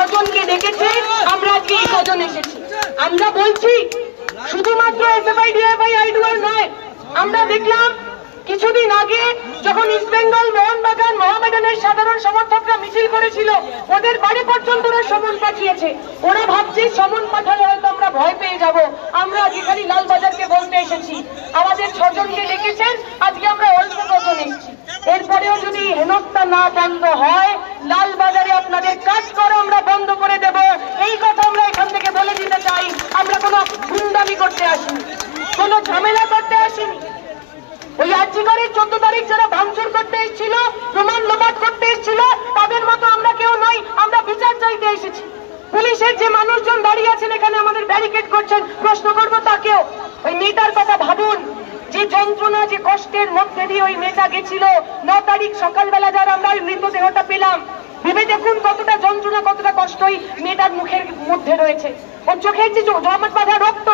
কজনকে ডেকেছে আমরা আজকে এই কজন এসেছি। আমরা বলছি, শুধুমাত্র এসএফআই ডিএফআই আইডুয়ার নয়, আমরা দেখলাম কিছুদিন আগে যখন ইস্ট বেঙ্গল মোহনবাগান মোহামেডানের সাধারণ সমর্থকরা মিছিল করেছিল, ওদের বাড়ি পর্যন্ত ওরা সমন পাঠিয়েছে। ওরা ভাবছে সমন পাঠালে হয়তো আমরা ভয় পেয়ে যাব। আমরা আজকে খালি লালবাজারকে বলতে এসেছি। আমাদের ছজনকে ডেকেছেন, আজকে আমরা অল্প কজন এসেছি। এরপরেও যদি হেনস্থা না বন্ধ হয়, লালবাজারে আপনাদের কাজ করো আমরা বন্ধ করে দেব এই কথা আমরা এখান থেকে বলে দিতে চাই আমরা কোনো গুন্ডামি করতে আসিনি কোনো ঝামেলা করতে আসিনি। ওই আর্জিকারের চোদ্দ তারিখ যারা ভাঙচুর করতে এসেছিল, প্রমাণ লোপাট করতে এসেছিল, তাদের মতো আমরা কেউ নই, আমরা বিচার চাইতে এসেছি। পুলিশের যে মানুষজন দাঁড়িয়ে আছেন এখানে আমাদের ব্যারিকেড করছেন, প্রশ্ন করব তাকেও। ওই মেয়েটার কথা ভাবুন, যে যন্ত্রণা, যে কষ্টের মধ্যে দিয়ে ওই মেয়েটা গেছিল, ন তারিখ সকালবেলা যারা আমরা ওই মৃতদেহটা পেলাম। ভেবে দেখুন কতটা যন্ত্রণা, কতটা কষ্ট ওই মেয়েটার মুখের মধ্যে রয়েছে। ওর চোখের যে জমাট বাঁধা রক্ত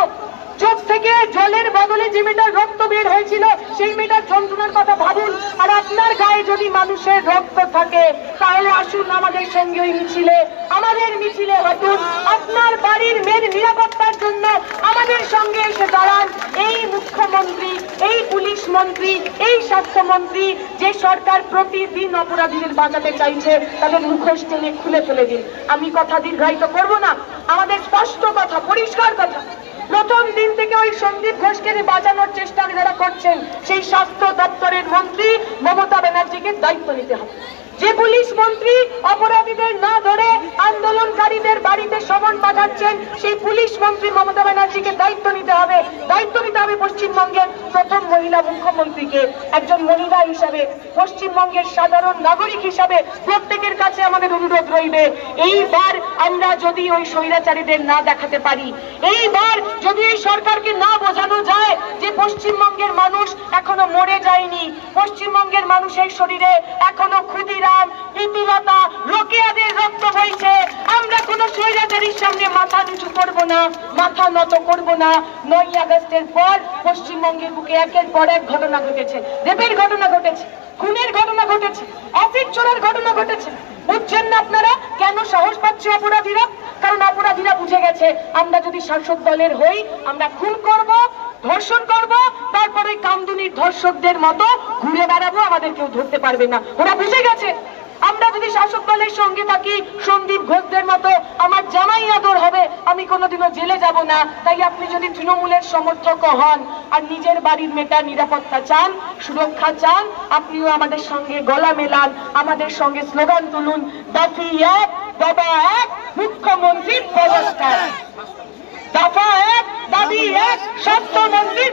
থেকে জলের বদলে যে মেয়েটার রক্ত বের হয়েছিল, সেই মেয়েটার যন্ত্রণার কথা ভাবুন। আর আপনার গায়ে যদি মানুষের রক্ত থাকে, তাহলে আসুন আমাদের সঙ্গে ওই মিছিলে। আমাদের মিছিলে হাঁটুন। আপনার বাড়ির মেয়ের নিরাপত্তার জন্য আমাদের সঙ্গে এসে দাঁড়ান। এই মুখ্যমন্ত্রী, এই পুলিশ মন্ত্রী, এই স্বাস্থ্যমন্ত্রী যে সরকার প্রতিদিন অপরাধীদের বাঁচাতে চাইছে, তাদের মুখোশ টেনে খুলে ফেলে দিন। আমি কথা দীর্ঘায়িত করব না। আমাদের স্পষ্ট কথা, পরিষ্কার কথা। প্রথম দিন থেকে ওই সন্দীপ ঘোষকে বাঁচানোর চেষ্টা যারা করছেন, সেই স্বাস্থ্য দপ্তরের মন্ত্রী মমতা ব্যানার্জিকে দায়িত্ব নিতে হবে। যে পুলিশ মন্ত্রী অপরাধীদের না ধরে আন্দোলনকারীদের বাড়িতে সমন পাঠাচ্ছেন, সেই পুলিশ মন্ত্রী মমতা ব্যানার্জিকে দায়িত্ব নিতে হবে। দায়িত্ব নিতে হবে পশ্চিমবঙ্গের প্রথম মহিলা মুখ্যমন্ত্রীকে। একজন মহিলা হিসাবে, পশ্চিমবঙ্গের সাধারণ নাগরিক হিসাবে প্রত্যেকের কাছে আমাদের অনুরোধ রইবে, এইবার আমরা যদি ওই স্বৈরাচারীদের না দেখাতে পারি, এইবার যদি এই সরকারকে না বোঝানো যায় যে পশ্চিমবঙ্গের মানুষ এখনও মরে যায়নি, পশ্চিমবঙ্গের মানুষের শরীরে এখনও সামনে মাথা নিচু করব না, মাথা নত করব না। নয় আগস্টের পর পশ্চিমবঙ্গের বুকে একের পর এক ঘটনা ঘটেছে। রেপের ঘটনা ঘটেছে, খুনের ঘটনা ঘটেছে, অফিস চোরের ঘটনা ঘটেছে। বুঝছেন না আপনারা কেন সাহস পাচ্ছে অপরাধীরা? কারণ অপরাধীরা বুঝে গেছে, আমরা যদি শাসক দলের হই, আমরা খুন করব, ধর্ষণ করব, তারপরে কামদুনির ধর্ষকদের মতো ঘুরে বেড়াবো, আমাদের কেউ ধরতে পারবে না। ওরা বুঝে গেছে। আমরা যদি শাসক দলের সঙ্গে থাকি, সন্দীপ ঘোষদের মতো আমার জামাই আদর হবে, আমি কোনোদিনও জেলে যাব না। তাই আপনি যদি তৃণমূলের সমর্থক হন আর নিজের বাড়ির মেয়েটার নিরাপত্তা চান, সুরক্ষা চান, আপনিও আমাদের সঙ্গে গলা মেলান, আমাদের সঙ্গে স্লোগান তুলুন, দাফি এক দবা এক, মুখ্যমন্ত্রীর পদত্যাগ দফা এক, দাবি এক, স্বাস্থ্যমন্ত্রীর